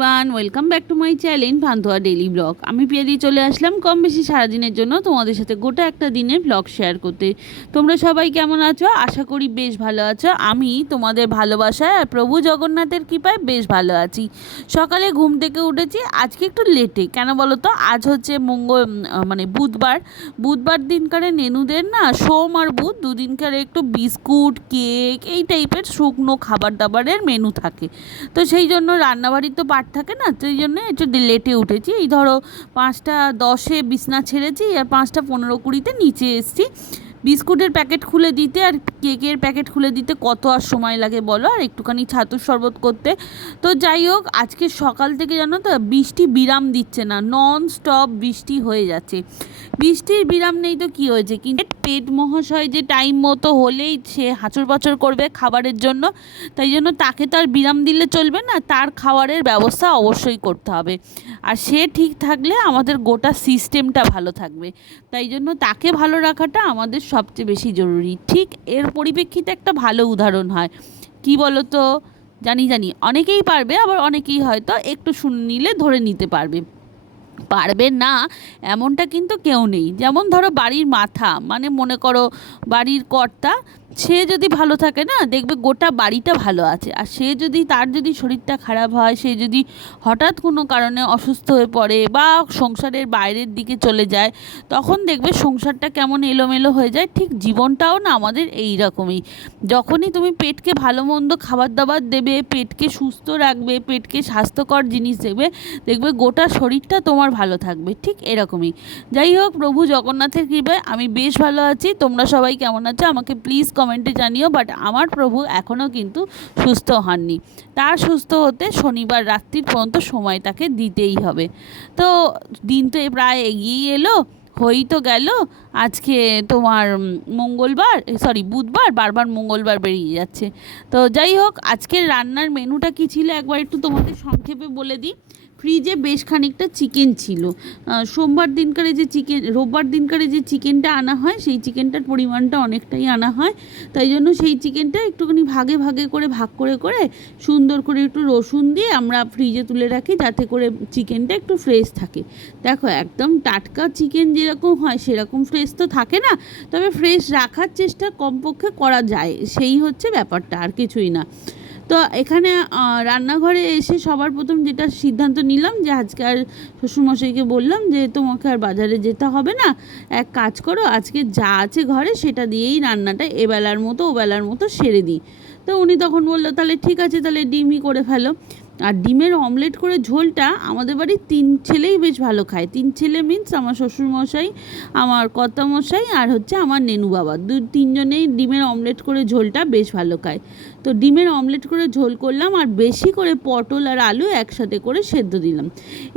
Everyone, welcome back to my channel pantua daily blog. আমি পিয়াদি চলে আসলাম কম বেশি সারাদিনের জন্য তোমাদের সাথে গোটা একটা দিনের ব্লগ শেয়ার করতে। তোমরা সবাই কেমন আছো? আশা করি বেশ ভালো আছো। আমি তোমাদের ভালোবাসায় আর প্রভু জগন্নাথের কৃপায় বেশ ভালো আছি। সকালে ঘুম থেকে উঠেছি আজকে একটু লেটে, কেন বলো তো? আজ হচ্ছে বুধবার দিনকারে নেনুদের না সোম আর বুধ দুদিনকারে একটু বিস্কুট, কেক এই টাইপের শুকনো খাবার দাবারের মেনু থাকে। তো সেই জন্য রান্নাবাড়ির তো পাট থাকে না, সেই জন্য একটু লেটে উঠেছি। এই ধরো 5টা 10-এ বিছনা ছেড়েছি আর 5টা 15-20-তে নিচে এসেছি। বিস্কুটের প্যাকেট খুলে দিতে আর কেকের প্যাকেট খুলে দিতে কত আর সময় লাগে বলো, আর একটুখানি ছাতুর শরবত করতে। তো যাই হোক, আজকে সকাল থেকে জানো তো বৃষ্টি বিরাম দিচ্ছে না, নন স্টপ বৃষ্টি হয়ে যাচ্ছে। বৃষ্টির বিরাম নেই তো কি হয়েছে, কিন্তু পেট মহাশয় যে টাইম মতো হলেই সে হাঁচড় বাছড় করবে খাবারের জন্য, তাই জন্য তাকে তো আর বিরাম দিলে চলবে না, তার খাবারের ব্যবস্থা অবশ্যই করতে হবে। আর সে ঠিক থাকলে আমাদের গোটা সিস্টেমটা ভালো থাকবে, তাই জন্য তাকে ভালো রাখাটা আমাদের সবচেয়ে বেশি জরুরি। ঠিক এর পরিপ্রেক্ষিতে একটা ভালো উদাহরণ হয়, কি বলো তো? জানি অনেকেই পারবে, আবার অনেকেই হয়তো একটু শুনে নিলে ধরে নিতে পারবে না এমনটা কিন্তু কেউ নেই। যেমন ধরো বাড়ির মাথা, মানে মনে করো বাড়ির কর্তা, সে যদি ভালো থাকে না, দেখবে গোটা বাড়িটা ভালো আছে। আর তার যদি শরীরটা খারাপ হয়, সে যদি হঠাৎ কোনো কারণে অসুস্থ হয়ে পড়ে বা সংসারের বাইরের দিকে চলে যায়, তখন দেখবে সংসারটা কেমন এলোমেলো হয়ে যায়। ঠিক জীবনটাও না আমাদের এই রকমই। যখনই তুমি পেটকে ভালো মন্দ খাবার দাবার দেবে, পেটকে সুস্থ রাখবে, পেটকে স্বাস্থ্যকর জিনিস দেবে, দেখবে গোটা শরীরটা তোমার ভালো থাকবে। ঠিক এরকমই। যাই হোক, প্রভু জগন্নাথের কৃপায় আমি বেশ ভালো আছি। তোমরা সবাই কেমন আছো আমাকে প্লিজ কমেন্টে জানিও। বাট আমার প্রভু এখনও কিন্তু সুস্থ হননি। তার সুস্থ হতে শনিবার রাত্রির পর্যন্ত সময় তাকে দিতেই হবে। তো দিন তো প্রায় এগিয়েই এলো, হয়েই তো গেল। আজকে তোমার বুধবার, বারবার মঙ্গলবার বেরিয়ে যাচ্ছে। তো যাই হোক, আজকের রান্নার মেনুটা কী ছিল একবার একটু তোমাদের সংক্ষেপে বলে দিই। ফ্রিজে বেশ খানিকটা চিকেন ছিল। রোববার দিনকারে যে চিকেনটা আনা হয়, সেই চিকেনটার পরিমাণটা অনেকটাই আনা হয়। তাই জন্য সেই চিকেনটা একটুখানি ভাগে ভাগ করে সুন্দর করে একটু রসুন দিয়ে আমরা ফ্রিজে তুলে রাখি, যাতে করে চিকেনটা একটু ফ্রেশ থাকে। দেখো, একদম টাটকা চিকেন যেরকম হয় সেরকম ফ্রেশ তো থাকে না, তবে ফ্রেশ রাখার চেষ্টা কমপক্ষে করা যায়, সেই হচ্ছে ব্যাপারটা, আর কিছুই না। তো এখানে রান্নাঘরে এসে সবার প্রথম যেটা সিদ্ধান্ত নিলাম, যে আজকে আর শ্বশুরমশাইকে বললাম যে তোমাকে আর বাজারে যেতে হবে না, এক কাজ করো, আজকে যা আছে ঘরে সেটা দিয়েই রান্নাটা ওবেলার মতো সেরে দিই। তো উনি তখন বললো তাহলে ঠিক আছে, তাহলে ডিমই করে ফেলো। আর ডিমের অমলেট করে ঝোলটা আমাদের বাড়ির 3 ছেলেই বেশ ভালো খায়। 3 ছেলে মিন্স আমার শ্বশুরমশাই, আমার কর্তামশাই আর হচ্ছে আমার নেনু বাবা, 3জনেই ডিমের অমলেট করে ঝোলটা বেশ ভালো খায়। তো ডিমের অমলেট করে ঝোল করলাম, আর বেশি করে পটল আর আলু একসাথে করে সেদ্ধ দিলাম।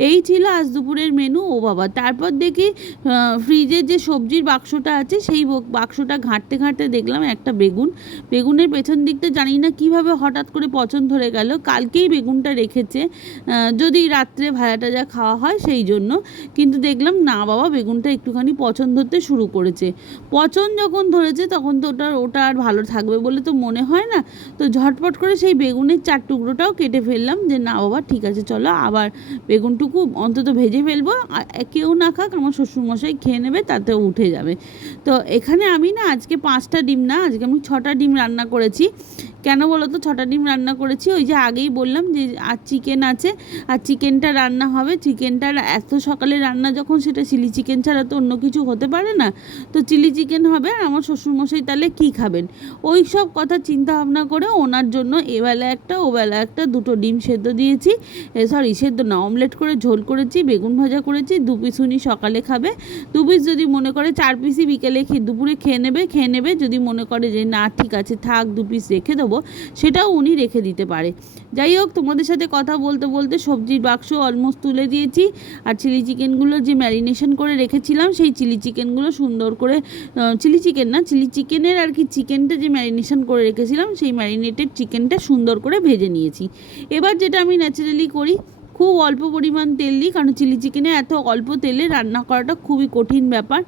এই ছিল আজ দুপুরের মেনু। ও বাবা, তারপর দেখি ফ্রিজে যে সবজির বাক্সটা আছে, সেই বাক্সটা ঘাঁটতে দেখলাম একটা বেগুনের পেছন দিকটা জানি না কিভাবে হঠাৎ করে পচন ধরে গেল। কালকেই বেগুনটা রেখেছে, যদি রাত্রে ভাজা খাওয়া হয় সেই জন্য, কিন্তু দেখলাম না বাবা, বেগুনটা একটুখানি পচন ধরতে শুরু করেছে। পচন যখন ধরেছে তখন তো ওটা আর ভালো থাকবে বলে তো মনে হয় না। তো ঝটপট করে সেই বেগুনের 4 টুকরোটাও কেটে ফেললাম, যে না বাবা ঠিক আছে, চলো আবার বেগুনটুকু অন্তত ভেজে ফেলবো, কেউ না খাক, আমার শ্বশুরমশাই খেয়ে নেবে, তাতেও উঠে যাবে। তো এখানে আমি না আজকে 5টা ডিম না, আজকে আমি 6টা ডিম রান্না করেছি। কেন বলো তো 6টা ডিম রান্না করেছি? ওই যে আগেই বললাম যে আর চিকেন আছে, আর চিকেনটা রান্না হবে। চিকেনটার এত সকালে রান্না যখন, সেটা চিলি চিকেন ছাড়া তো অন্য কিছু হতে পারে না। তো চিলি চিকেন হবে, আর আমার শ্বশুরমশাই তাহলে কী খাবেন, ওই সব কথা চিন্তা ভাবনা করে ওনার জন্য এবেলা একটা ওবেলা একটা 2টো ডিম সেদ্ধ দিয়েছি। সেদ্ধ না, অমলেট করে ঝোল করেছি, বেগুন ভাজা করেছি। 2 পিস উনি সকালে খাবে, 2 পিস যদি মনে করে 4 পিসই বিকেলে দুপুরে খেয়ে নেবে। যদি মনে করে যে না ঠিক আছে থাক 2 পিস রেখে দেবো, সেটাও উনি রেখে দিতে পারে। যাই হোক, তোমাদের সাথে কথা বলতে সবজির বাক্স অলমোস্ট তুলে দিয়েছি। আর চিলি চিকেনগুলো যে ম্যারিনেশন করে রেখেছিলাম, সেই চিলি চিকেনগুলো সুন্দর করে, চিলি চিকেনের আর কি চিকেনটা যে ম্যারিনেশন করে রেখেছিলাম, সেই ম্যারিনেটেড চিকেনটা সুন্দর করে ভেজে নিয়েছি। এবার যেটা আমি ন্যাচারালি করি, খুব অল্প পরিমাণ তেল দিই, কারণ চিলি চিকেনে এত অল্প তেলে রান্না করাটা খুবই কঠিন ব্যাপার।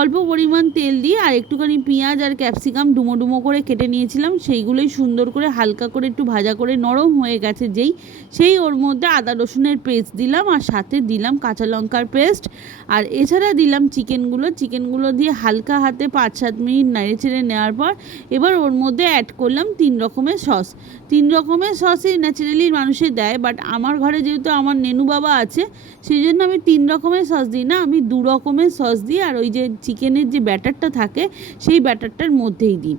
অল্প পরিমাণ তেল দিই, আর একটুখানি পেঁয়াজ আর ক্যাপসিকাম ডুমো ডুমো করে কেটে নিয়েছিলাম, সেইগুলোই সুন্দর করে হালকা করে একটু ভাজা করে নরম হয়ে গেছে সেই ওর মধ্যে আদা রসুনের পেস্ট দিলাম, আর সাথে দিলাম কাঁচা লঙ্কার পেস্ট, আর এছাড়া দিলাম চিকেনগুলো দিয়ে হালকা হাতে 5-7 মিনিট নেড়ে চেড়ে নেওয়ার পর এবার ওর মধ্যে অ্যাড করলাম 3 রকমের সস। 3 রকমের সসই ন্যাচারালি মানুষে দেয়, বাট আমার ঘরে যেহেতু আমার নেনু বাবা আছে সেই জন্য আমি 3 রকমের সস দিই না, আমি 2 রকমের সস দিই, আর ওই যে চিকেনের যে ব্যাটারটা থাকে সেই ব্যাটারটার মধ্যেই দিই।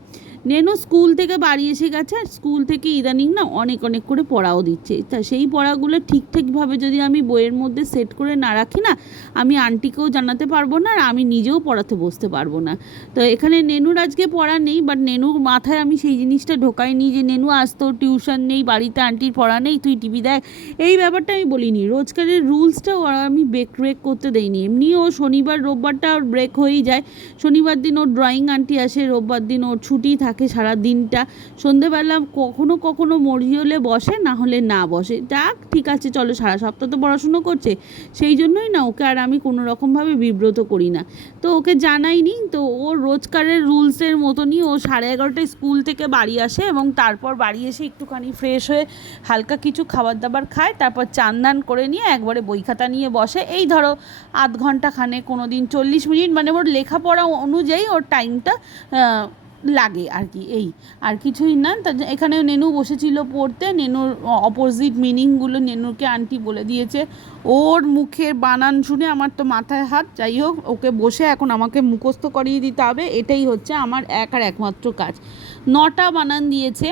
নেনু স্কুল থেকে বাড়ি এসে গেছে, আর স্কুল থেকে ইদানিং না অনেক করে পড়াও দিচ্ছে, তা সেই পড়াগুলো ঠিকঠাকভাবে যদি আমি বইয়ের মধ্যে সেট করে না রাখি না, আমি আন্টিকেও জানাতে পারবো না, আর আমি নিজেও পড়াতে বসতে পারবো না। তো এখানে নেনুর আজকে পড়া নেই, বাট নেনুর মাথায় আমি সেই জিনিসটা ঢোকাইনি যে নেনু আজ তোর টিউশন নেই, বাড়িতে আন্টির পড়া নেই, তুই টিভি দেখ, এই ব্যাপারটা আমি বলিনি। রোজকারের রুলসটাও আমি ব্রেক করতে দেইনি। এমনি ও শনিবার রোববারটা ওর ব্রেক হয়েই যায়। শনিবার দিন ওর ড্রয়িং আন্টি আসে, রোববার দিন ওর ছুটি থাকে সারা দিনটা। সন্ধেবেলা কখনো মর্জি হলে বসে, না হলে না বসে, যাক ঠিক আছে চলো, সারা সপ্তাহ তো পড়াশুনো করছে, সেই জন্যই না ওকে আর আমি কোনো রকমভাবে বিব্রত করি না। তো ওকে জানাইনি, তো ওর রোজকারের রুলসের মতনই ও 11:30টায় স্কুল থেকে বাড়ি আসে, এবং তারপর বাড়ি এসে একটুখানি ফ্রেশ হয়ে হালকা কিছু খাবার দাবার খায়, তারপর চান দান করে নিয়ে একবারে বই খাতা নিয়ে বসে। এই ধরো আধ ঘন্টা খানে, কোনো দিন 40 মিনিট, মানে ওর লেখাপড়া অনুযায়ী ওর টাইমটা লাগে আর কি, এই আর কিছুই না। তা এখানে নেনু বসেছিল পড়তে, নেনুর অপোজিট মিনিংগুলো নেনুকে আন্টি বলে দিয়েছে। ওর মুখের বানান শুনে আমার তো মাথায় হাত। যাই হোক, ওকে বসে এখন আমাকে মুখস্থ করিয়ে দিতে হবে, এটাই হচ্ছে আমার একমাত্র কাজ। 9টা বানান দিয়েছে,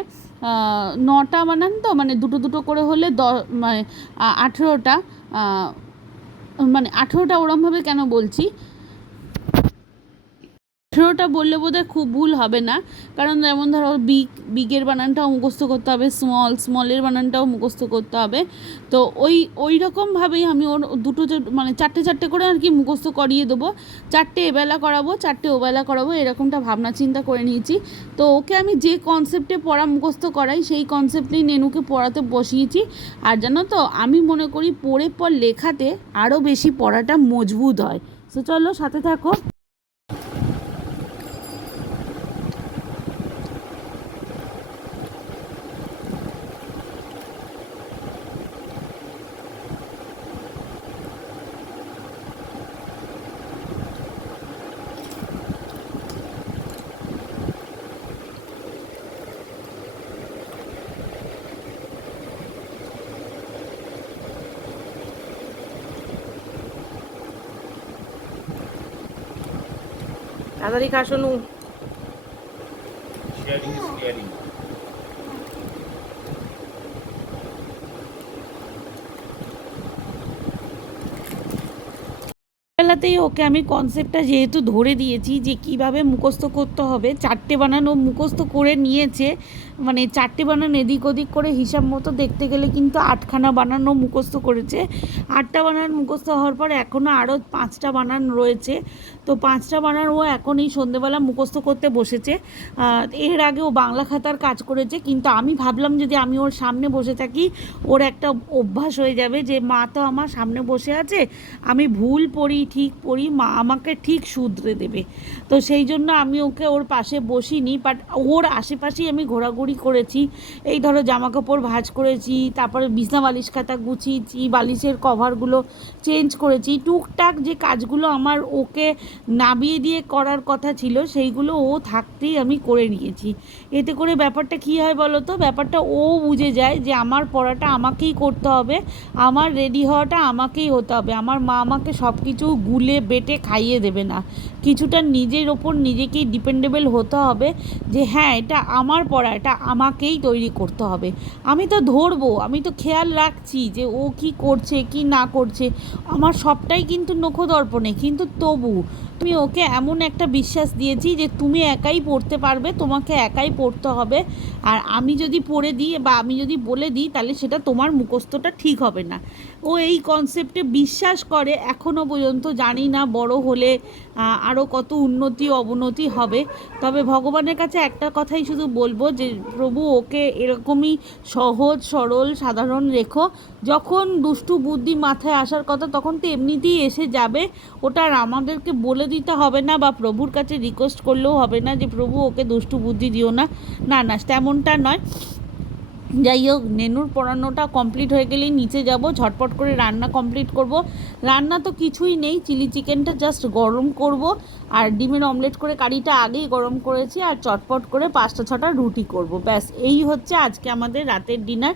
9টা বানান, তো মানে দুটো করে হলে মানে 18টা, মানে 18টা ওরমভাবে কেন বলছি, 18টা বললে বোধহয় খুব ভুল হবে না, কারণ যেমন ধরো বিগের বানানটাও মুখস্থ করতে হবে, স্মলের বানানটাও মুখস্থ করতে হবে। তো ওই রকমভাবেই আমি ওর মানে 4টে করে আর কি মুখস্থ করিয়ে দেবো। 4টে এবেলা করাবো, 4টে ওবেলা করাবো, এরকমটা ভাবনা চিন্তা করে নিয়েছি। তো ওকে আমি যে কনসেপ্টে পড়া মুখস্থ করাই সেই কনসেপ্টেই নেনুকে পড়াতে বসিয়েছি। আর জানো তো, আমি মনে করি পড়ে পর লেখাতে আরও বেশি পড়াটা মজবুত হয়। তো চলো সাথে থাকো। তাড়াতাড়ি খা শোনু। Sharing is caring. বেলাতেই ওকে আমি কনসেপ্টটা যেহেতু ধরে দিয়েছি যে কিভাবে মুখস্থ করতে হবে, 4টে বানান ও মুখস্থ করে নিয়েছে, মানে 4টে বানান এদিক ওদিক করে হিসাব মতো দেখতে গেলে কিন্তু 8খানা বানান ও মুখস্থ করেছে। 8টা বানান মুখস্থ হওয়ার পর এখনও আরও 5টা বানান রয়েছে। তো 5টা বানান ও এখন এই সন্ধ্যেবেলা মুখস্থ করতে বসেছে। এর আগে ও বাংলা খাতার কাজ করেছে, কিন্তু আমি ভাবলাম যদি আমি ওর সামনে বসে থাকি ওর একটা অভ্যাস হয়ে যাবে যে মা তো আমার সামনে বসে আছে, আমি ভুল পড়ি ঠিক পড়ি, মা আমাকে ঠিক শুধরে দেবে। তো সেই জন্য আমি ওকে ওর পাশে বসিনি, বাট ওর আশেপাশেই আমি ঘোরাঘুরি করেছি। এই ধরো জামা কাপড় ভাঁজ করেছি, তারপরে বিছনা বালিশ খাতা গুছিয়েছি, বালিশের কভারগুলো চেঞ্জ করেছি, টুকটাক যে কাজগুলো আমার ওকে নামিয়ে দিয়ে করার কথা ছিল সেইগুলো ও থাকতেই আমি করে নিয়েছি। এতে করে ব্যাপারটা কী হয় বলো তো, ব্যাপারটা ও বুঝে যায় যে আমার পড়াটা আমাকেই করতে হবে, আমার রেডি হওয়াটা আমাকেই হতে হবে, আমার মা আমাকে সব কিছু গুলে বেটে খাইয়ে দেবে না। কিছুটা নিজের ওপর নিজেকেই ডিপেন্ডেবল হতে হবে যে হ্যাঁ এটা আমার পড়া, এটা আমাকেই তৈরি করতে হবে। আমি তো ধরবো, আমি তো খেয়াল রাখছি যে ও কি করছে কি না করছে, আমার সবটাই কিন্তু নখদর্পণে, কিন্তু তবু আমি ওকে এমন একটা বিশ্বাস দিয়েছি যে তুমি একাই পড়তে পারবে, তোমাকে একাই পড়তে হবে। আর আমি যদি পড়ে দিই বা আমি যদি বলে দিই তাহলে সেটা তোমার মুখস্থটা ঠিক হবে না। ও এই কনসেপ্টে বিশ্বাস করে এখনও পর্যন্ত। জানি না বড় হলে আরও কত উন্নতি অবনতি হবে। তবে ভগবানের কাছে একটা কথাই শুধু বলবো যে প্রভু ওকে এরকমই সহজ সরল সাধারণ রেখো। যখন দুষ্টু বুদ্ধি মাথায় আসার কথা তখন তো এমনিতেই এসে যাবে। ওটা আর আমাদেরকে বলে দিতে হবে না বা প্রভুর কাছে রিকোয়েস্ট করলেও হবে না যে প্রভু ওকে দুষ্টু বুদ্ধি দিও না। না না, তেমনটা নয়। যাই হোক, নেনুর পড়ানোটা কমপ্লিট হয়ে গেলেই নিচে যাব, ঝটপট করে রান্না কমপ্লিট করব। রান্না তো কিছুই নেই, চিলি চিকেনটা জাস্ট গরম করব আর ডিমের অমলেট করে কারিটা আগেই গরম করেছি আর চটপট করে 5-6টা রুটি করব। ব্যাস এই হচ্ছে আজকে আমাদের রাতের ডিনার।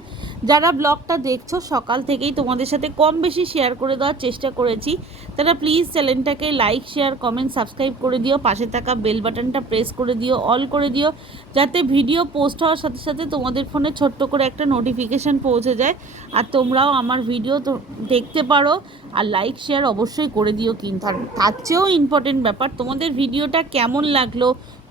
যারা ব্লগটা দেখছো সকাল থেকেই তোমাদের সাথে কম বেশি শেয়ার করে দেওয়ার চেষ্টা করেছি, তারা প্লিজ চ্যানেলটাকে লাইক শেয়ার কমেন্ট সাবস্ক্রাইব করে দিও, পাশে থাকা বেল বাটনটা প্রেস করে দিও, অল করে দিও, যাতে ভিডিও পোস্ট হওয়ার সাথে সাথে তোমাদের ফোনে ছোট্ট করে একটা নোটিফিকেশান পৌঁছে যায় আর তোমরাও আমার ভিডিও তো দেখতে পারো। আর লাইক শেয়ার অবশ্যই করে দিও। কিন্তু তার চেয়েও ইম্পর্টেন্ট ব্যাপার, তোমাদের ভিডিওটা কেমন লাগলো,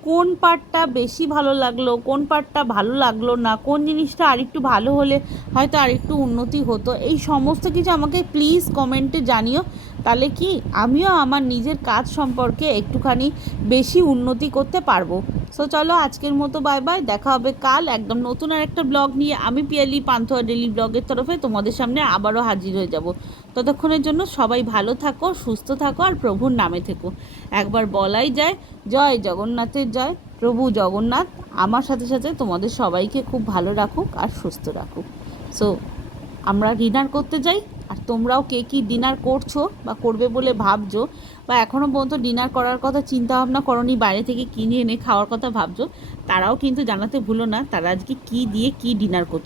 কোন পার্টটা বেশি ভালো লাগলো, কোন পার্টটা ভালো লাগলো না, কোন জিনিসটা আরেকটু ভালো হলে হয়তো আরেকটু উন্নতি হতো, এই সমস্ত কিছু আমাকে প্লিজ কমেন্টে জানিও। তাহলে কি আমিও আমার নিজের কাজ সম্পর্কে একটুখানি বেশি উন্নতি করতে পারবো। সো চলো আজকের মতো বাই বাই, দেখা হবে কাল একদম নতুন আর একটা ব্লগ নিয়ে। আমি পিয়ালি পান্থোয়া ডেলি ব্লগের তরফে তোমাদের সামনে আবারও হাজির হয়ে যাব। ততক্ষণের জন্য সবাই ভালো থাকো, সুস্থ থাকো আর প্রভুর নামে থেকো। একবার বলাই যায় জয় জগন্নাথের জয়। প্রভু জগন্নাথ আমার সাথে সাথে তোমাদের সবাইকে খুব ভালো রাখুক আর সুস্থ রাখুক। সো আমরা ডিনার করতে যাই। আর তোমরাও কে কী ডিনার করছো বা করবে বলে ভাবছো বা এখনও পর্যন্ত ডিনার করার কথা চিন্তা ভাবনা করনি, বাইরে থেকে কিনে এনে খাওয়ার কথা ভাবছো, তারাও কিন্তু জানাতে ভুলো না তারা আজকে কী দিয়ে কী ডিনার করছে।